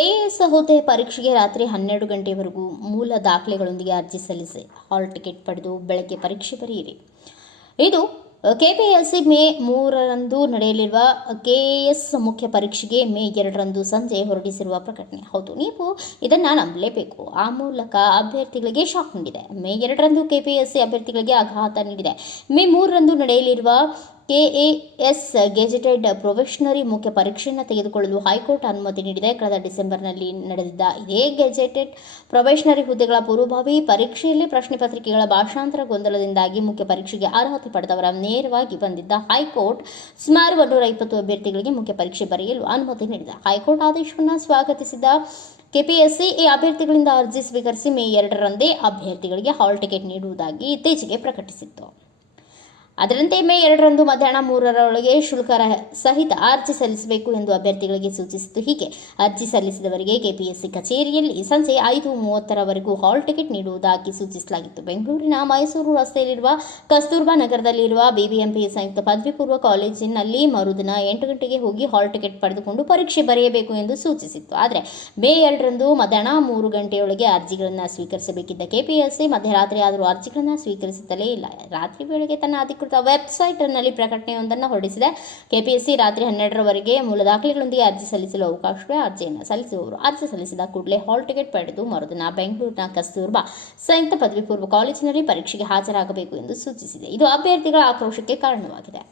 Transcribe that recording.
KAS ಹುದ್ದೆ ಪರೀಕ್ಷೆಗೆ ರಾತ್ರಿ 12 ಗಂಟೆಯವರೆಗೂ ಮೂಲ ದಾಖಲೆಗಳೊಂದಿಗೆ ಅರ್ಜಿ ಸಲ್ಲಿಸಿ ಹಾಲ್ ಟಿಕೆಟ್ ಪಡೆದು ಬೆಳಗ್ಗೆ ಪರೀಕ್ಷೆ ಬರೆಯಿರಿ. ಇದು ಕೆಪಿಎಸ್ಸಿ ಮೇ 3ರಂದು ನಡೆಯಲಿರುವ ಕೆಎಎಸ್ ಮುಖ್ಯ ಪರೀಕ್ಷೆಗೆ ಮೇ 2ರಂದು ಸಂಜೆ ಹೊರಡಿಸಿರುವ ಪ್ರಕಟಣೆ. ಹೌದು, ನೀವು ಇದನ್ನು ನಂಬಲೇಬೇಕು. ಆ ಮೂಲಕ ಅಭ್ಯರ್ಥಿಗಳಿಗೆ ಶಾಕ್ ನೀಡಿದೆ. ಮೇ 2ರಂದು ಕೆಪಿಎಸ್ಸಿ ಅಭ್ಯರ್ಥಿಗಳಿಗೆ ಆಘಾತ ನೀಡಿದೆ. ಮೇ 3ರಂದು ನಡೆಯಲಿರುವ ಕೆಎಎಸ್ ಗೆಜೆಟೆಡ್ ಪ್ರೊಬೇಷನರಿ ಮುಖ್ಯ ಪರೀಕ್ಷೆಯನ್ನು ತೆಗೆದುಕೊಳ್ಳಲು ಹೈಕೋರ್ಟ್ ಅನುಮತಿ ನೀಡಿದೆ. ಕಳೆದ ಡಿಸೆಂಬರ್ನಲ್ಲಿ ನಡೆದಿದ್ದ ಇದೇ ಗೆಜೆಟೆಡ್ ಪ್ರೊಬೇಷನರಿ ಹುದ್ದೆಗಳ ಪೂರ್ವಭಾವಿ ಪರೀಕ್ಷೆಯಲ್ಲಿ ಪ್ರಶ್ನೆ ಪತ್ರಿಕೆಗಳ ಭಾಷಾಂತರ ಗೊಂದಲದಿಂದಾಗಿ ಮುಖ್ಯ ಪರೀಕ್ಷೆಗೆ ಅರ್ಹತೆ ಪಡೆದವರ ನೇರವಾಗಿ ಬಂದಿದ್ದ ಹೈಕೋರ್ಟ್ ಸುಮಾರು 120 ಅಭ್ಯರ್ಥಿಗಳಿಗೆ ಮುಖ್ಯ ಪರೀಕ್ಷೆ ಬರೆಯಲು ಅನುಮತಿ ನೀಡಿದೆ. ಹೈಕೋರ್ಟ್ ಆದೇಶವನ್ನು ಸ್ವಾಗತಿಸಿದ ಕೆಪಿಎಸ್ಸಿ ಈ ಅಭ್ಯರ್ಥಿಗಳಿಂದ ಅರ್ಜಿ ಸ್ವೀಕರಿಸಿ ಮೇ 2ರಂದೇ ಅಭ್ಯರ್ಥಿಗಳಿಗೆ ಹಾಲ್ ಟಿಕೆಟ್ ನೀಡುವುದಾಗಿ ಇತ್ತೀಚೆಗೆ ಪ್ರಕಟಿಸಿತ್ತು. ಅದರಂತೆ ಮೇ 2ರಂದು ಮಧ್ಯಾಹ್ನ 3ರೊಳಗೆ ಶುಲ್ಕ ಸಹಿತ ಅರ್ಜಿ ಸಲ್ಲಿಸಬೇಕು ಎಂದು ಅಭ್ಯರ್ಥಿಗಳಿಗೆ ಸೂಚಿಸಿತು. ಹೀಗೆ ಅರ್ಜಿ ಸಲ್ಲಿಸಿದವರಿಗೆ ಕೆಪಿಎಸ್ಸಿ ಕಚೇರಿಯಲ್ಲಿ ಸಂಜೆ 5:30ರವರೆಗೂ ಹಾಲ್ ಟಿಕೆಟ್ ನೀಡುವುದಾಗಿ ಸೂಚಿಸಲಾಗಿತ್ತು. ಬೆಂಗಳೂರಿನ ಮೈಸೂರು ರಸ್ತೆಯಲ್ಲಿರುವ ಕಸ್ತೂರ್ಬಾ ನಗರದಲ್ಲಿರುವ ಬಿಬಿಎಂಪಿ ಸಂಯುಕ್ತ ಪದವಿ ಪೂರ್ವ ಕಾಲೇಜಿನಲ್ಲಿ ಮರುದಿನ 8 ಗಂಟೆಗೆ ಹೋಗಿ ಹಾಲ್ ಟಿಕೆಟ್ ಪಡೆದುಕೊಂಡು ಪರೀಕ್ಷೆ ಬರೆಯಬೇಕು ಎಂದು ಸೂಚಿಸಿತ್ತು. ಆದರೆ ಮೇ 2ರಂದು ಮಧ್ಯಾಹ್ನ 3 ಗಂಟೆಯೊಳಗೆ ಅರ್ಜಿಗಳನ್ನು ಸ್ವೀಕರಿಸಬೇಕಿದ್ದ ಕೆಪಿಎಸ್ಸಿ ಮಧ್ಯರಾತ್ರಿ ಆದರೂ ಅರ್ಜಿಗಳನ್ನು ಸ್ವೀಕರಿಸುತ್ತಲೇ ಇಲ್ಲ. ರಾತ್ರಿ ವೇಳೆಗೆ ತನ್ನ ಅಧಿಕೃತ ವೆಬ್ಸೈಟ್ನಲ್ಲಿ ಪ್ರಕಟಣೆಯೊಂದನ್ನು ಹೊರಡಿಸಿದೆ. ಕೆಪಿಎಸ್ಸಿ ರಾತ್ರಿ 12ರವರೆಗೆ ಮೂಲ ದಾಖಲೆಗಳೊಂದಿಗೆ ಅರ್ಜಿ ಸಲ್ಲಿಸಲು ಅವಕಾಶವಿದೆ. ಅರ್ಜಿಯನ್ನು ಸಲ್ಲಿಸುವವರು ಅರ್ಜಿ ಸಲ್ಲಿಸಿದ ಕೂಡಲೇ ಹಾಲ್ ಟಿಕೆಟ್ ಪಡೆದು ಮರುದಿನ ಬೆಂಗಳೂರಿನ ಕಸ್ತೂರ್ಬಾ ಸಂಯುಕ್ತ ಪದವಿ ಪೂರ್ವ ಕಾಲೇಜಿನಲ್ಲಿ ಪರೀಕ್ಷೆಗೆ ಹಾಜರಾಗಬೇಕು ಎಂದು ಸೂಚಿಸಿದೆ. ಇದು ಅಭ್ಯರ್ಥಿಗಳ ಆಕ್ರೋಶಕ್ಕೆ ಕಾರಣವಾಗಿದೆ.